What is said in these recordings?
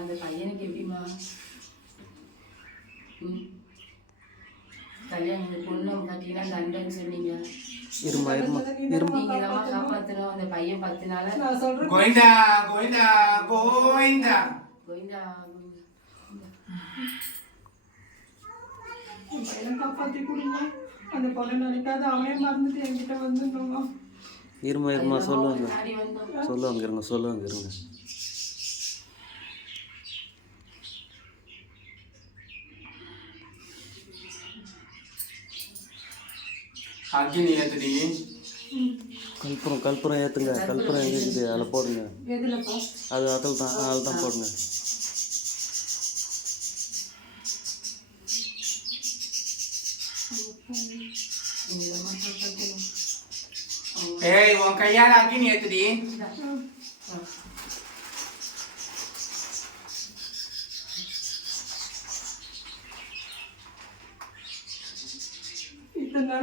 அந்த பையனுக்கு எப்படிமா கல்யாணம் பொண்ணு பார்த்தீங்கன்னா கண்டன்னு சொன்னீங்க. நீங்க தான் காப்பாத்தணும். அந்த பையன் 10 நாளா கோயிந்தா கோயிந்தா கோயிந்தா கோயிந்தா காப்பாத்தி கொடுங்க. அந்த பொண்ணு நினைக்காத அவனே மறந்துட்டு என்கிட்ட வந்துருக்கோங்க. இருமா சொல்லுவாங்க இருங்க. அக்னி ஏத்துடி. கற்பூரம் ஏத்துங்க. கற்பூரம் எங்க இருக்குது? அதில் போடுங்க. அது அதில் தான் போடுங்க. ஏய் உன் கையால அக்னி ஏத்துடி.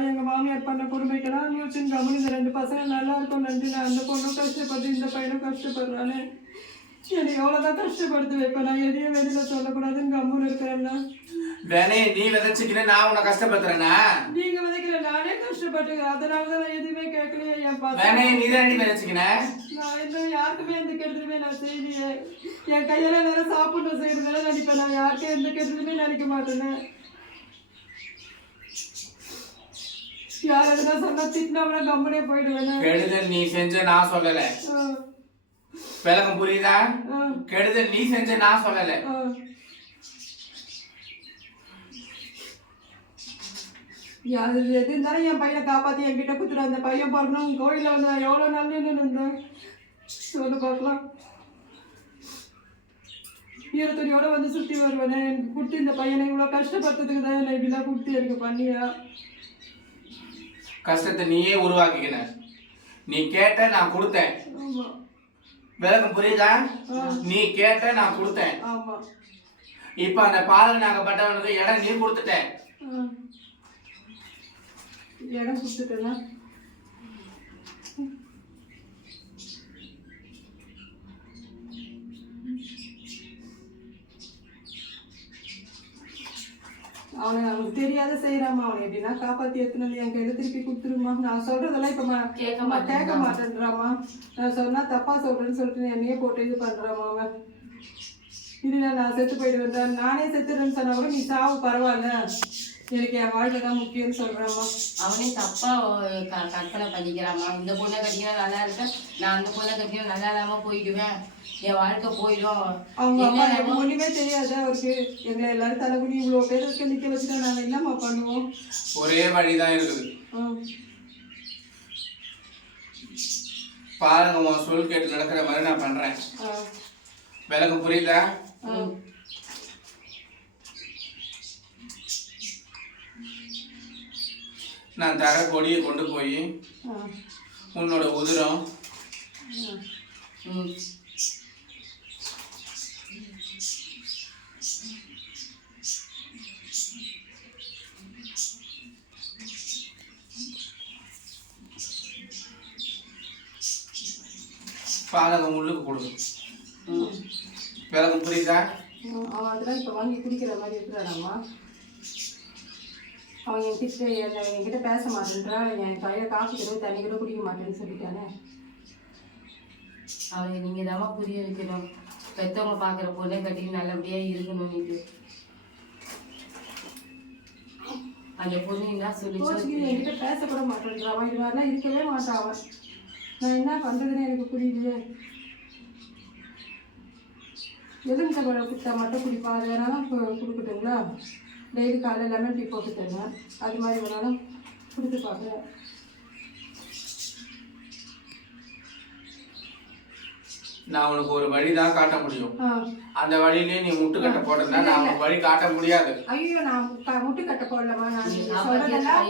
எங்க மாமியார் பண்ண கொடுமைக்கெல்லாம் யோசிச்சு கவனி இந்த 2 பசங்க நல்லா இருக்கும் நன்றி. அந்த பொண்ணும் கஷ்டப்பட்டு இந்த பையனும் கஷ்டப்படுறானே. என்னை எவ்வளவுதான் கஷ்டப்படுத்து வைப்பேன். நான் எதையும் வெளியில சொல்லக்கூடாதுன்னு கம்முன்னு இருக்கிறேன்னா வேணே நீ விதைச்சுக்கிற நான் உன்னை கஷ்டப்படுத்துறேன்னா? நீங்க விதைக்கிற நானே கஷ்டப்பட்டு அதனாலதான் நான் எதுவுமே கேட்கலையே. என் வேணே நீ தான் விதைச்சுக்கின. நான் இன்னும் யாருக்குமே எந்த கெடுதலுமே நான் செய்யலையே. என் கையால வேற சாப்பிட்டு செய்யறதுல நினைப்பேன். நான் யாருக்கும் எந்த கெடுதலுமே நினைக்க மாட்டேன்னு. யார் எதுனா சொன்னா திட்டினா கம்பெனியே போயிடுவேன். கெடுதல் நீ செஞ்ச நான் சொல்லல. விளக்கம் புரியுதா? கெடுதல் நீ செஞ்ச நான் சொல்லல. எது இருந்தாலும் என் பையனை காப்பாத்தி என்கிட்ட குத்துற அந்த பையன் பாக்கணும். கோயில வந்து நான் எவ்வளவு நாள் இருந்தேன் சொல்லு பார்க்கலாம். ஈரத்துணியோட வந்து சுத்தி வருவேனே. எனக்கு குடுத்து இந்த பையனை இவ்வளவு கஷ்டப்படுறதுக்கு தான் என்ன இப்படிலாம் குடுத்து எனக்கு பண்ணியா? கஷ்டத்தை நீயே உருவாக்கிக்கின. நீ கேட்ட நான் கொடுத்தேன். விளக்கம் புரியுதா? நீ கேட்ட நான் கொடுத்தேன். இப்ப அந்த பாதல் நாங்க பட்டவனுக்கு இடம் நீ கொடுத்துட்டேன். இடம் கொடுத்துட்டேன்னா அவனை அவனுக்கு தெரியாத செய்யறாமா. அவனை எப்படின்னா காப்பாத்தி எடுத்துனது என் கையில திருப்பி கொடுத்துருமா. நான் சொல்றதெல்லாம் இப்ப கேட்க மாட்டேன்றாமா. நான் சொன்னா தப்பா சொல்றேன்னு சொல்லிட்டு என்னையே போட்டு இது பண்றாமா. அவன் இல்ல நான் செத்து போயிடுவேன். நானே செத்துறேன்னு சொன்னா கூட நீ சாவு பரவாயில்ல, எனக்கு என் வாழ்க்கை தான் முக்கியம்னு சொல்றாமா. அவனே தப்பா கற்பனை பண்ணிக்கிறாமா. இந்த பொண்ணை கட்டினா நல்லா இருக்கேன், நான் அந்த பொண்ணை கட்டினா நல்லா இல்லாம போயிடுவேன், என் வாழ்க்கை போயிடும். அவங்க அம்மா எனக்கு ஒண்ணுமே தெரியாது. அவருக்கு எங்களை எல்லாரும் தலைகுடி இவ்வளவு பேர் இருக்க நிக்க வச்சுட்டா நாங்க என்னம்மா பண்ணுவோம்? ஒரே வழிதான் இருக்குது. பாருங்க, உன் சொல் கேட்டு நடக்கிற மாதிரி நான் பண்றேன். விளக்கம் புரியுதா? நான் தர கொடியை கொண்டு போய் உன்னோட உதிரம் பாதகம் உள்ளுக்கு கொடுக்கும். விளக்கம் புரியுதா? அவன் அதெல்லாம் இப்ப வாங்கி குடிக்கிற மாதிரி இருக்கிறாராம்மா. அவன் என்கிட்ட பேச மாட்டேன்றான். என் கையில காசு கூட தண்ணி கூட குடிக்க மாட்டேன்னு சொல்லிட்டானே. அவனுக்கு நீங்க தான் புரிய வைக்கணும். பெத்தவங்க பாக்குற பொண்ணை கட்டி நல்லபடியா இருக்கணும். நீங்க அந்த பொண்ணு என்ன சொல்லி என்கிட்ட பேசக்கூட மாட்டேன்றான். அவன் இது மாதிரிலாம் இருக்கவே மாட்டான். அவன் நான் என்ன பண்றதுன்னு எனக்கு புரியுது. எலுமிச்சை பழம் குத்தா மட்டும் குடிப்பான். அது வேணாலும் கொடுக்கட்டுங்களா? டெய்லி காலையில் லெமன் டீ போட்டு தருவேன். அது மாதிரி வேணாலும் கொடுத்து பார்க்குறேன். நான் உனக்கு ஒரு வழி தான் காட்ட முடியும். அந்த வழியிலே நீ முட்டுக்கட்டை போட்டா நான் உனக்கு வழி காட்ட முடியாது. ஐயோ, நான் முட்டுக்கட்டை போடலமா. நான் சொல்றதெல்லாம்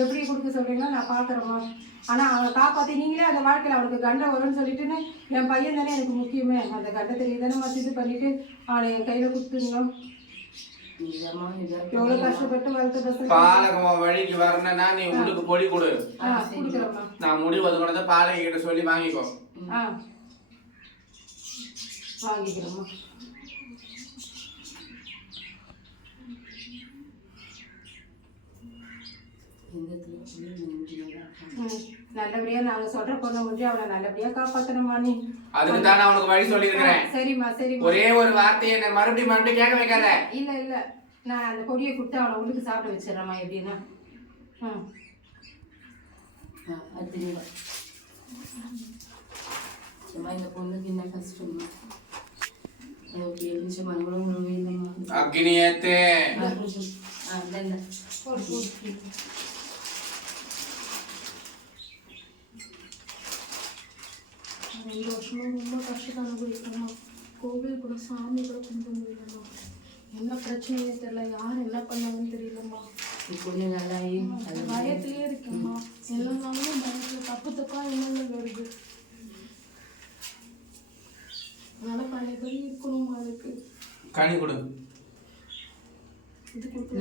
எப்படி கொடுக்க சொல்றீங்களா நான் பாக்குறேம்மா. ஆனா அவனை காப்பாத்தி நீங்களே அந்த வாழ்க்கையில அவனுக்கு கண்டம் வரும்னு சொல்லிட்டுன்னு என் பையன் தானே எனக்கு முக்கியமே. அந்த கண்டத்தை தானே மசிது பண்ணிட்டு அவனை என் கையில கொடுத்துருங்க. எவ்வளவு கஷ்டப்பட்டு வளர்த்த பாலகமா வழிக்கு வரணும்னா நீ உங்களுக்கு பொடி கொடு. நான் முடிவு அது கூட பாலகை கிட்ட சொல்லி வாங்கிக்கோ. வாங்கிக்கிறோம்மா. நல்லபடியா நாங்க சொல்ற பொண்ணை முடிஞ்சு அவளை நல்லபடியா காப்பாத்தணுமா நீ. அதுக்கு தான் நான் உனக்கு வழி சொல்லியிருக்கிறேன். சரிம்மா சரிம்மா. ஒரே ஒரு வார்த்தையை என்ன மறுபடியும் மறுபடியும் கேட்க வைக்காத. இல்ல இல்ல நான் அந்த பொடியை கொடுத்து அவளை உள்ளுக்கு சாப்பிட வச்சிடறேம்மா. எப்படின்னா இந்த பொண்ணுக்கு என்ன கஷ்டமா அக்னி ஏத்து. ரெண்டு வருஷமா ரொம்ப கஷ்டத்தை அனுபவிக்கணுமா. கோவில் கூட சாமி கூட கும்பிட முடியலம்மா. என்ன பிரச்சனையே தெரியல, யார் என்ன பண்ணாங்கன்னு தெரியலம்மா. பயத்திலேயே இருக்கேம்மா. எல்லா நாளும் பயத்துல தப்பு தப்பா எண்ணங்கள் வருது. அதனால பழையபடி இருக்கணுமா. அதுக்கு கனி கொடு. இது கொடுத்து